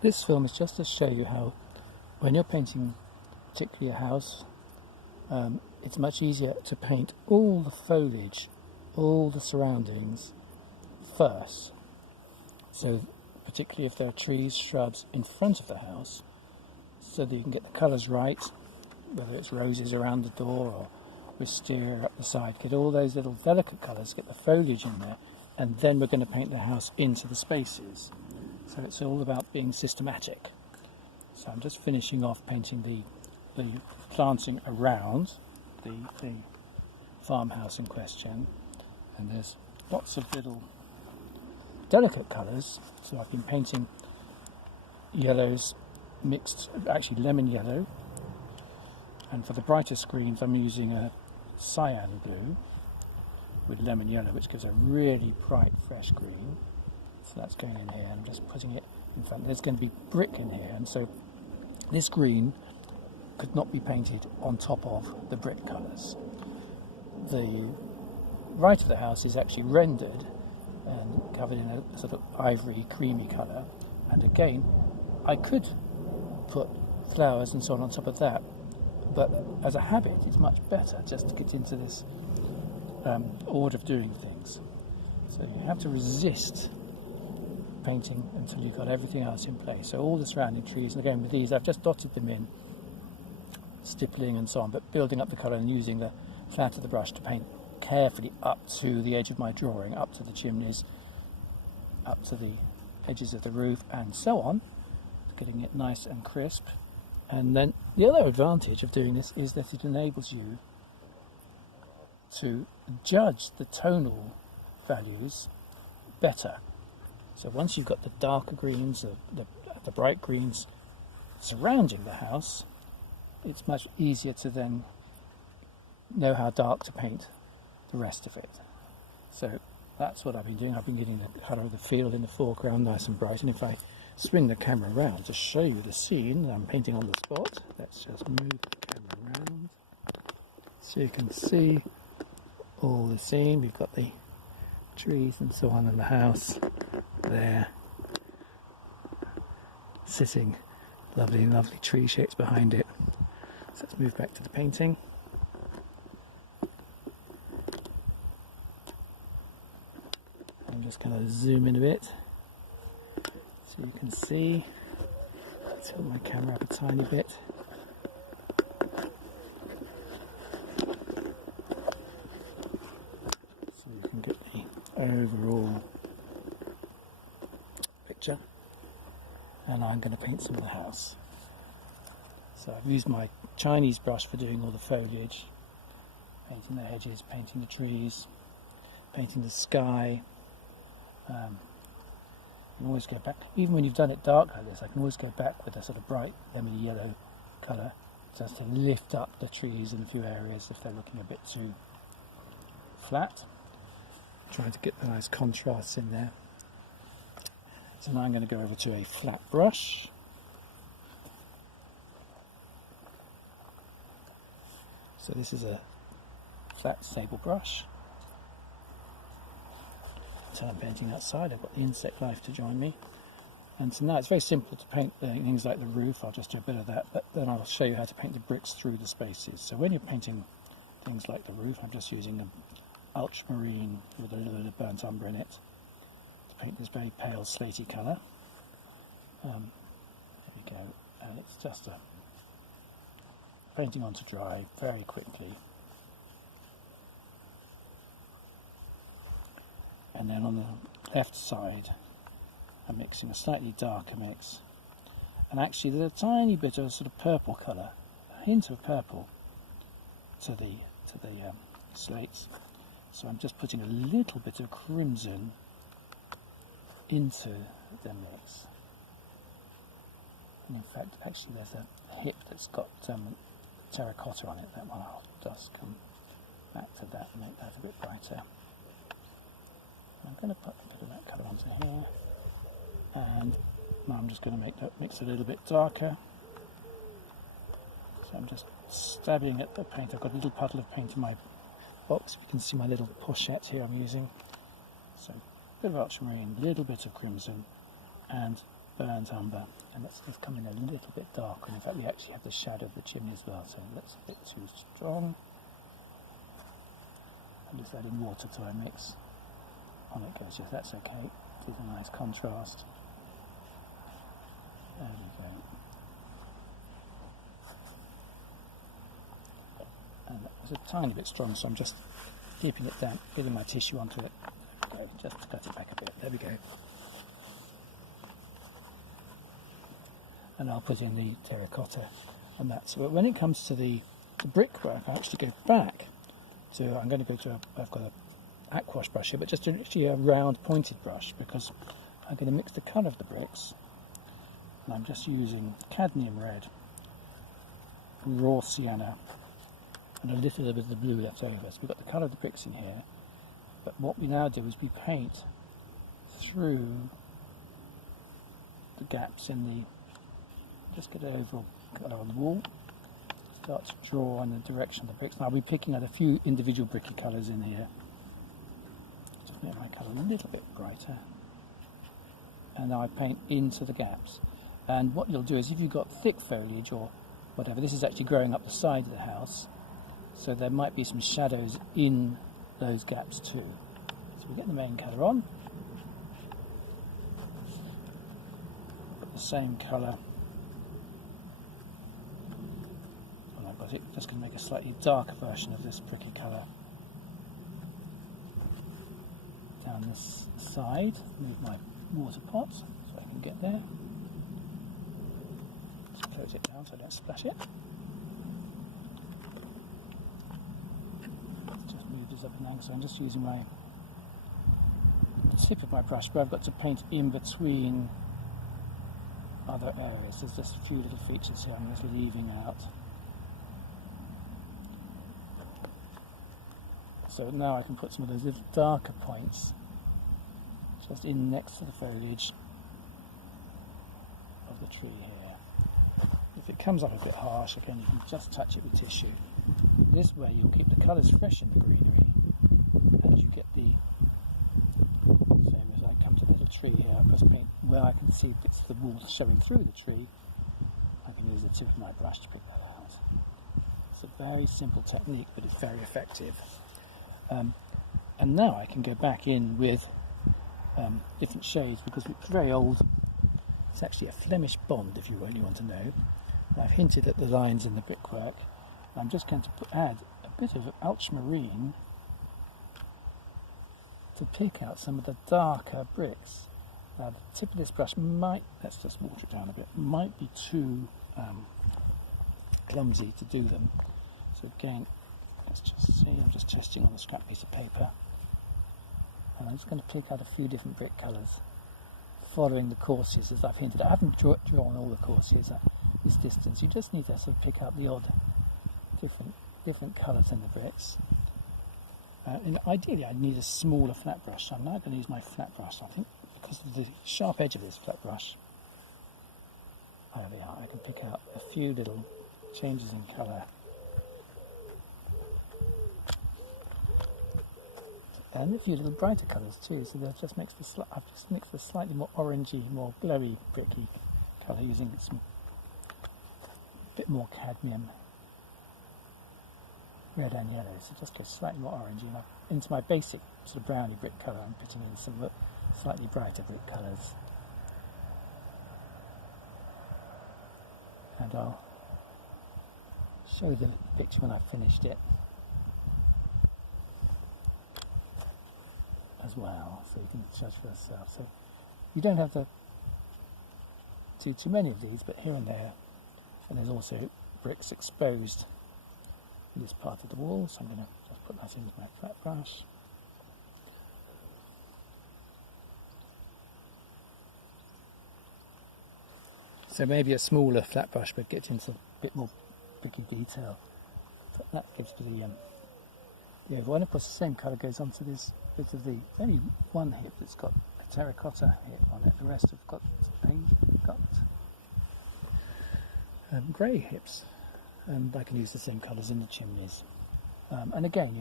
This film is just to show you how, when you're painting particularly a house, it's much easier to paint all the foliage, all the surroundings first. So particularly if there are trees, shrubs in front of the house, so that you can get the colours right, whether it's roses around the door or wisteria up the side, get all those little delicate colours, get the foliage in there, and then we're going to paint the house into the spaces. So it's all about being systematic. So I'm just finishing off painting the planting around the farmhouse in question, and there's lots of little delicate colours. So I've been painting yellows mixed, actually lemon yellow, and for the brighter screens I'm using a cyan blue with lemon yellow, which gives a really bright fresh green. So that's going in here. I'm just putting it in front. There's going to be brick in here, and so this green could not be painted on top of the brick colours. The right of the house is actually rendered and covered in a sort of ivory creamy colour, and again I could put flowers and so on top of that, but as a habit it's much better just to get into this order of doing things. So you have to resist painting until you've got everything else in place. So all the surrounding trees, and again with these I've just dotted them in, stippling and so on, but building up the colour and using the flat of the brush to paint carefully up to the edge of my drawing, up to the chimneys, up to the edges of the roof and so on, getting it nice and crisp. And then the other advantage of doing this is that it enables you to judge the tonal values better. So once you've got the darker greens, the bright greens surrounding the house, it's much easier to then know how dark to paint the rest of it. So that's what I've been doing. I've been getting the colour of the field in the foreground nice and bright, and if I swing the camera around to show you the scene that I'm painting on the spot, let's just move the camera around so you can see all the scene. We've got the trees and so on in the house there, sitting, lovely tree shapes behind it. So let's move back to the painting. I'm just going to zoom in a bit so you can see. Tilt my camera up a tiny bit. So you can get the overall picture. And I'm going to paint some of the house. So I've used my Chinese brush for doing all the foliage, painting the hedges, painting the trees, painting the sky. You can always go back, even when you've done it dark like this, I can always go back with a sort of bright lemony yellow colour just to lift up the trees in a few areas if they're looking a bit too flat. Trying to get the nice contrasts in there. So now I'm going to go over to a flat brush. So this is a flat sable brush. So I'm painting outside, I've got the insect life to join me. And so now it's very simple to paint things like the roof. I'll just do a bit of that, but then I'll show you how to paint the bricks through the spaces. So when you're painting things like the roof, I'm just using an ultramarine with a little bit of burnt umber in it to paint this very pale slaty colour. There we go, and it's just a painting on to dry very quickly. And then on the left side I'm mixing a slightly darker mix, and actually there's a tiny bit of a sort of purple colour, a hint of purple to the slates. So I'm just putting a little bit of crimson into the mix. And in fact actually there's a hip that's got terracotta on it. That one I'll just come back to that and make that a bit brighter. I'm going to put a bit of that colour onto here, and now I'm just going to make that mix a little bit darker. So I'm just stabbing at the paint. I've got a little puddle of paint in my box. You can see my little pochette here I'm using. So a bit of ultramarine, a little bit of crimson, and burnt umber, and let's just come in a little bit darker. And in fact, we actually have the shadow of the chimney as well, so that's a bit too strong. I'm just adding water to our mix. On it goes, yes, that's okay. Gives a nice contrast. There we go. And that was a tiny bit strong, so I'm just dipping it down, getting my tissue onto it. Just to cut it back a bit. There we go. And I'll put in the terracotta on that. So when it comes to the brickwork, I actually go back to, I'm going to go to, I've got a aquash brush here, but just actually a round pointed brush, because I'm going to mix the colour of the bricks. And I'm just using cadmium red, raw sienna, and a little bit of the blue left over. So we've got the colour of the bricks in here, but what we now do is we paint through the gaps in the, just get an overall colour on the wall, start to draw in the direction of the bricks. Now I'll be picking out a few individual bricky colours in here, to make my colour a little bit brighter, and now I paint into the gaps. And what you'll do is, if you've got thick foliage or whatever, this is actually growing up the side of the house, so there might be some shadows in those gaps too. So we get the main colour on, put the same colour, and I've got it, just going to make a slightly darker version of this bricky colour down this side. Move my water pot so I can get there. Just close it down so I don't splash it. Up and down, so I'm just using my tip of my brush, but I've got to paint in between other areas. There's just a few little features here I'm just leaving out. So now I can put some of those little darker points just in next to the foliage of the tree here. If it comes up a bit harsh, again, you can just touch it with tissue. This way you'll keep the colours fresh in the greenery, and you get the, so if I come to the little tree here, I press paint where I can see bits of the wall showing through the tree, I can use the tip of my brush to pick that out. It's a very simple technique, but it's very effective. And now I can go back in with different shades, because it's very old. It's actually a Flemish bond, if you really want to know. And I've hinted at the lines in the brickwork. I'm just going to add a bit of ultramarine to pick out some of the darker bricks. Now the tip of this brush might, let's just water it down a bit, might be too clumsy to do them. So again, let's just see, I'm just testing on a scrap piece of paper. And I'm just going to pick out a few different brick colours, following the courses as I've hinted. I haven't drawn all the courses at this distance. You just need to sort of pick out the odd different colours in the bricks. And ideally I'd need a smaller flat brush. So I'm now going to use my flat brush, I think, because of the sharp edge of this flat brush. There we are, I can pick out a few little changes in colour. And a few little brighter colours too, so that just makes I've just mixed the slightly more orangey, more blurry, bricky colour using some bit more cadmium red and yellow, so just go slightly more orangey. And into my basic sort of browny brick colour, I'm putting in some slightly brighter brick colours. And I'll show the picture when I've finished it as well, so you can judge for yourself. So you don't have to do too many of these, but here and there. And there's also bricks exposed in this part of the wall, so I'm going to just put that in with my flat brush. So maybe a smaller flat brush would get into a bit more bricky detail, but that gives me the overall. And of course the same colour goes onto this bit of the, only one hip that's got a terracotta hip on it, the rest have got grey hips, and I can use the same colours in the chimneys. And again,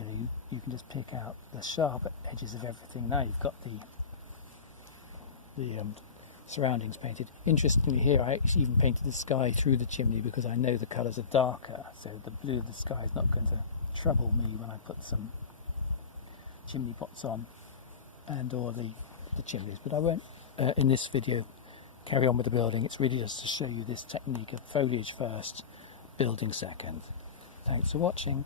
you can just pick out the sharp edges of everything. Now you've got the surroundings painted. Interestingly here I actually even painted the sky through the chimney because I know the colours are darker, so the blue of the sky is not going to trouble me when I put some chimney pots on and or the chimneys. But I won't in this video carry on with the building. It's really just to show you this technique of foliage first, building second. Thanks for watching.